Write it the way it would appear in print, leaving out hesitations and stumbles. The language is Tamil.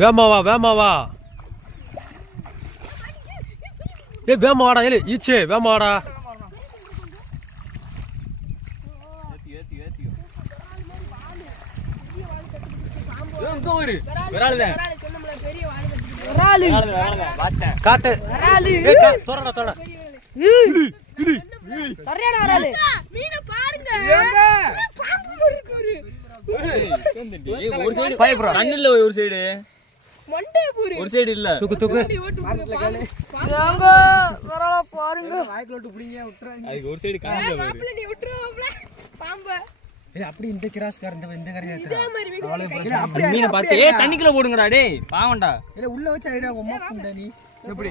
வேமாவா வேமாவா ஏ வேமாவாடா ஏ ஈச்சே வேமாவாடா காட்டு தோறடா தோறடா சரியான வரால மீனை பாருங்க ஒரு சைடு பயப்படுறா கண்ணுல ஒரு சைடு மண்டே பூரி ஒரு சைடு இல்ல தூக்கு தூக்கு வாங்க வரால பாருங்க வாய்க்குள்ள விட்டு புடிங்க விட்டுறாங்க அதுக்கு ஒரு சைடு கண்ணுல மாப்ள நீ விட்டுறோம்ல பாம்பு ஏய் அப்படி இந்த கிராஸ்கார இந்த கரையா இதே மாதிரி வீடியோ இல்ல அப்படி மீனை பார்த்து ஏய் தண்ணிக்குள்ள போடுங்கடா டேய் பாவம்டா இல்ல உள்ள வச்சு ஐடியா உம்மா குண்டா நீ எப்படி